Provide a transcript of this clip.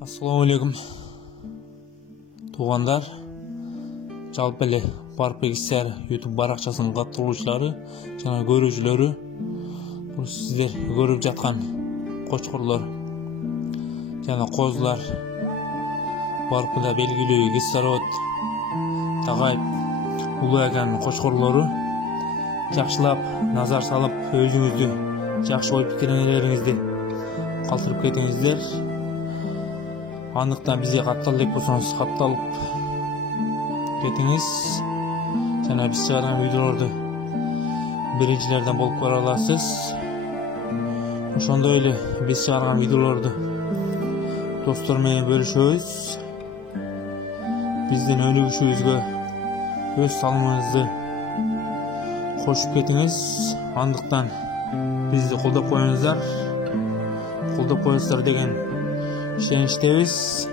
Assalamu alaikum. Туғандар, жалпы эле Барпегистер YouTube баракчасынын катталуучулары жана көрүүчүлөрү, бул сиздер көрүп жаткан кочкорлор жана козулар Барпыда белгилүү кислород, тагайып, улуу экенин кочкорлору жакшылап назар салып, өзүңүздү жакшы ой пикирлериңизди калтырып кетиңиздер. Андыктан бизге каттал деп болсоңуз катталып кетиңиз жана биз чыгарган видеолорду биринчилерден болуп кора аласыз. Ошондой эле биз чыгарган видеолорду достор менен бөлүшөбүз. Биздин өнүгүшүбүзгө өз салымыңызды кошуп кетиңиз. Андыктан бизди колдоп коюңуздар. Колдоп коесуздар деген ишеничтебиз.